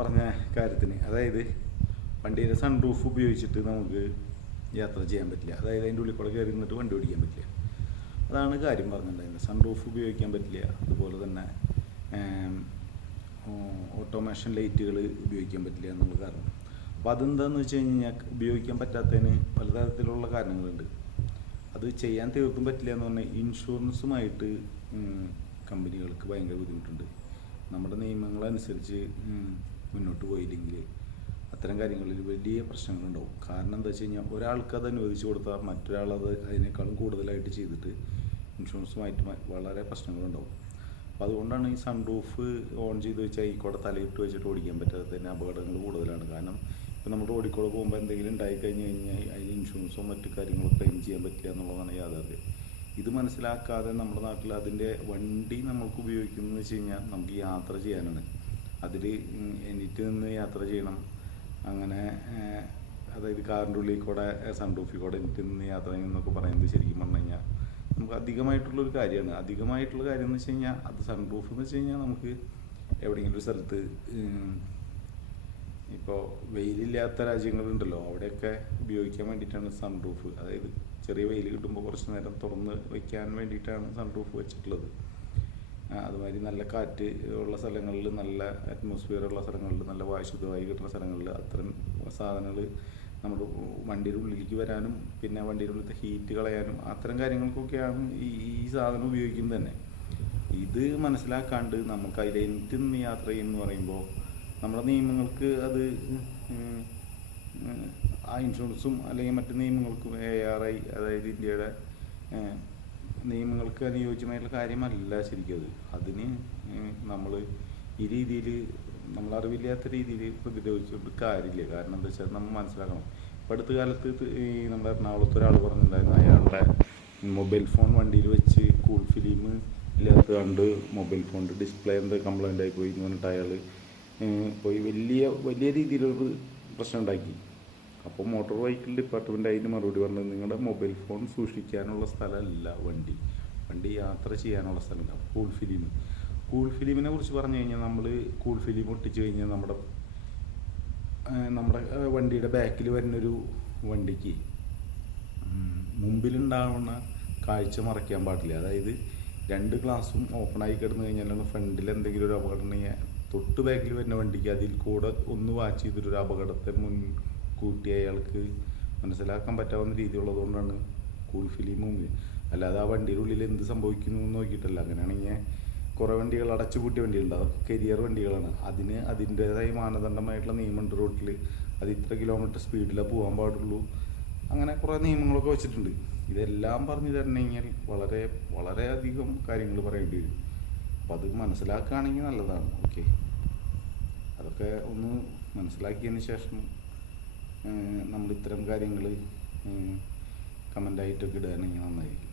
പറഞ്ഞ കാര്യത്തിന്, അതായത് വണ്ടിയുടെ സൺ റൂഫ് ഉപയോഗിച്ചിട്ട് നമുക്ക് യാത്ര ചെയ്യാൻ പറ്റില്ല. അതായത് അതിൻ്റെ ഉള്ളിൽ കൂടെ കയറി നിന്നിട്ട് വണ്ടി ഓടിക്കാൻ പറ്റില്ല. അതാണ് കാര്യം പറഞ്ഞിട്ടുണ്ടായിരുന്നത്. സൺ റൂഫ് ഉപയോഗിക്കാൻ പറ്റില്ല. അതുപോലെ തന്നെ ഓട്ടോമേഷൻ ലൈറ്റുകൾ ഉപയോഗിക്കാൻ പറ്റില്ല എന്നുള്ള കാരണം. അപ്പോൾ അതെന്താണെന്ന് വെച്ച് കഴിഞ്ഞാൽ ഉപയോഗിക്കാൻ പറ്റാത്തതിന് പലതരത്തിലുള്ള കാരണങ്ങളുണ്ട്. അത് ചെയ്യാൻ തീർത്തും പറ്റില്ല എന്ന് പറഞ്ഞാൽ ഇൻഷുറൻസുമായിട്ട് കമ്പനികൾക്ക് ഭയങ്കര ബുദ്ധിമുട്ടുണ്ട്. നമ്മുടെ നിയമങ്ങളനുസരിച്ച് മുന്നോട്ട് പോയില്ലെങ്കിൽ അത്തരം കാര്യങ്ങളിൽ വലിയ പ്രശ്നങ്ങളുണ്ടാവും. കാരണം എന്താ വെച്ച് കഴിഞ്ഞാൽ ഒരാൾക്ക് അത് അനുവദിച്ചു കൊടുത്താൽ മറ്റൊരാളത് അതിനേക്കാളും കൂടുതലായിട്ട് ചെയ്തിട്ട് ഇൻഷുറൻസുമായിട്ട് വളരെ പ്രശ്നങ്ങളുണ്ടാവും. അപ്പോൾ അതുകൊണ്ടാണ് ഈ സൺ റൂഫ് ഓൺ ചെയ്ത് വെച്ചാൽ ഈ കൂടെ തലയിട്ട് വെച്ചിട്ട് ഓടിക്കാൻ പറ്റാത്തതിന് അപകടങ്ങൾ കൂടുതലാണ്. കാരണം ഇപ്പോൾ നമ്മൾ റോഡിൽ കൂടെ പോകുമ്പോൾ എന്തെങ്കിലും ഉണ്ടായി കഴിഞ്ഞാൽ അതിന് ഇൻഷുറൻസോ മറ്റു കാര്യങ്ങളോ ക്ലെയിം ചെയ്യാൻ പറ്റില്ല എന്നുള്ളതാണ് യാഥാർത്ഥ്യം. ഇത് മനസ്സിലാക്കാതെ നമ്മുടെ നാട്ടിൽ അതിൻ്റെ വണ്ടി നമ്മൾക്ക് ഉപയോഗിക്കുന്നതെന്ന് വെച്ച് കഴിഞ്ഞാൽ നമുക്ക് യാത്ര ചെയ്യാനാണ്. അതിൽ എണീറ്റ് നിന്ന് യാത്ര ചെയ്യണം. അങ്ങനെ അതായത് കാറിൻ്റെ ഉള്ളിൽ കൂടെ സൺ റൂഫിൽ കൂടെ എണീറ്റ് നിന്ന് യാത്ര ചെയ്യുന്നതൊക്കെ പറയുന്നത് ശരിക്കും പറഞ്ഞു കഴിഞ്ഞാൽ നമുക്ക് അധികമായിട്ടുള്ളൊരു കാര്യമാണ്. അധികമായിട്ടുള്ള കാര്യം എന്ന് വെച്ച് കഴിഞ്ഞാൽ അത് സൺ റൂഫ് എന്ന് വെച്ച് കഴിഞ്ഞാൽ നമുക്ക് എവിടെയെങ്കിലും ഒരു സ്ഥലത്ത് ഇപ്പോൾ വെയിലില്ലാത്ത രാജ്യങ്ങളുണ്ടല്ലോ, അവിടെയൊക്കെ ഉപയോഗിക്കാൻ വേണ്ടിയിട്ടാണ് സൺ റൂഫ്. അതായത് ചെറിയ വെയിൽ കിട്ടുമ്പോൾ കുറച്ച് നേരം തുറന്ന് വയ്ക്കാൻ വേണ്ടിയിട്ടാണ് സൺ റൂഫ് വെച്ചിട്ടുള്ളത്. അതുമാതിരി നല്ല കാറ്റ് ഉള്ള സ്ഥലങ്ങളിൽ, നല്ല അറ്റ്മോസ്ഫിയർ ഉള്ള സ്ഥലങ്ങളിൽ, നല്ല ശുദ്ധവായു കിട്ടുന്ന സ്ഥലങ്ങളിൽ അത്തരം സാധനങ്ങൾ നമ്മുടെ വണ്ടിയുടെ ഉള്ളിലേക്ക് വരാനും പിന്നെ വണ്ടിയുടെ ഉള്ളിലത്തെ ഹീറ്റ് കളയാനും അത്തരം കാര്യങ്ങൾക്കൊക്കെയാണ് ഈ സാധനം ഉപയോഗിക്കുന്നത് തന്നെ. ഇത് മനസ്സിലാക്കാണ്ട് നമുക്ക് അതിലെനിറ്റ് നിന്ന് യാത്ര ചെയ്യുമെന്ന് പറയുമ്പോൾ നമ്മുടെ നിയമങ്ങൾക്ക് അത് ആ ഇൻഷുറൻസും അല്ലെങ്കിൽ മറ്റു നിയമങ്ങൾക്കും ARI അതായത് ഇന്ത്യയുടെ നിയമങ്ങൾക്ക് അനുയോജ്യമായിട്ടുള്ള കാര്യമല്ല ശരിക്കും അത്. അതിന് നമ്മൾ ഈ രീതിയിൽ നമ്മളറിവില്ലാത്ത രീതിയിൽ പ്രതിരോധിച്ചുകൊണ്ട് കാര്യമില്ല. കാരണം എന്താ വെച്ചാൽ നമ്മൾ മനസ്സിലാക്കണം. ഇപ്പോൾ അടുത്ത കാലത്ത് ഈ നമ്മുടെ എറണാകുളത്ത് ഒരാൾ പറഞ്ഞിട്ടുണ്ടായിരുന്നു, അയാളുടെ മൊബൈൽ ഫോൺ വണ്ടിയിൽ വെച്ച് കൂൾ ഫിലിം ഇല്ലാത്ത കണ്ട് മൊബൈൽ ഫോണിൻ്റെ ഡിസ്പ്ലേ എന്താ കംപ്ലൈൻ്റ് ആയി പോയി എന്ന് പറഞ്ഞിട്ട് അയാൾ പോയി വലിയ രീതിയിലൊരു പ്രശ്നം ഉണ്ടാക്കി. അപ്പോൾ മോട്ടോർ വെഹിക്കിൾ ഡിപ്പാർട്ട്മെൻറ്റ് അതിന് മറുപടി പറഞ്ഞത്, നിങ്ങളുടെ മൊബൈൽ ഫോൺ സൂക്ഷിക്കാനുള്ള സ്ഥലമല്ല വണ്ടി യാത്ര ചെയ്യാനുള്ള സ്ഥലമല്ല. കൂൾ ഫിലിമിനെ കുറിച്ച് പറഞ്ഞു കഴിഞ്ഞാൽ നമ്മൾ കൂൾ ഫിലിം ഒട്ടിച്ച് കഴിഞ്ഞാൽ നമ്മുടെ വണ്ടിയുടെ ബാക്കിൽ വരുന്നൊരു വണ്ടിക്ക് മുമ്പിലുണ്ടാവുന്ന കാഴ്ച മറയ്ക്കാൻ പാടില്ല. അതായത് രണ്ട് ഗ്ലാസും ഓപ്പണായി കിടന്നു കഴിഞ്ഞാൽ ഫ്രണ്ടിൽ എന്തെങ്കിലും ഒരു അപകടം ഉണ്ടെങ്കിൽ തൊട്ട് ബാക്കിൽ വരുന്ന വണ്ടിക്ക് അതിൽ കൂടെ ഒന്ന് വാച്ച് ചെയ്തിട്ടൊരു അപകടത്തെ മുൻകൂട്ടി അയാൾക്ക് മനസ്സിലാക്കാൻ പറ്റാവുന്ന രീതിയുള്ളതുകൊണ്ടാണ് കൂൾ ഫിലിമും. അല്ലാതെ ആ വണ്ടിയുടെ ഉള്ളിൽ എന്ത് സംഭവിക്കുന്നു എന്ന് നോക്കിയിട്ടല്ല. അങ്ങനെയാണെങ്കിൽ കുറേ വണ്ടികൾ അടച്ചുപൂട്ടിയ വണ്ടികളുണ്ടാവും, കരിയർ വണ്ടികളാണ്. അതിന് അതിൻ്റേതായ മാനദണ്ഡമായിട്ടുള്ള നിയമമുണ്ട്. റോട്ടിൽ അത് ഇത്ര കിലോമീറ്റർ സ്പീഡിലേ പോകാൻ പാടുള്ളൂ. അങ്ങനെ കുറേ നിയമങ്ങളൊക്കെ വെച്ചിട്ടുണ്ട്. ഇതെല്ലാം പറഞ്ഞു തരണമെങ്കിൽ വളരെയധികം കാര്യങ്ങൾ പറയേണ്ടി വരും. അപ്പോൾ അത് മനസ്സിലാക്കുകയാണെങ്കിൽ നല്ലതാണ്. ഓക്കെ, അതൊക്കെ ഒന്ന് മനസ്സിലാക്കിയതിന് ശേഷം നമ്മൾ ഇത്തരം കാര്യങ്ങൾ കമൻ്റായിട്ടൊക്കെ ഇടുകയാണെങ്കിൽ നന്നായിരിക്കും.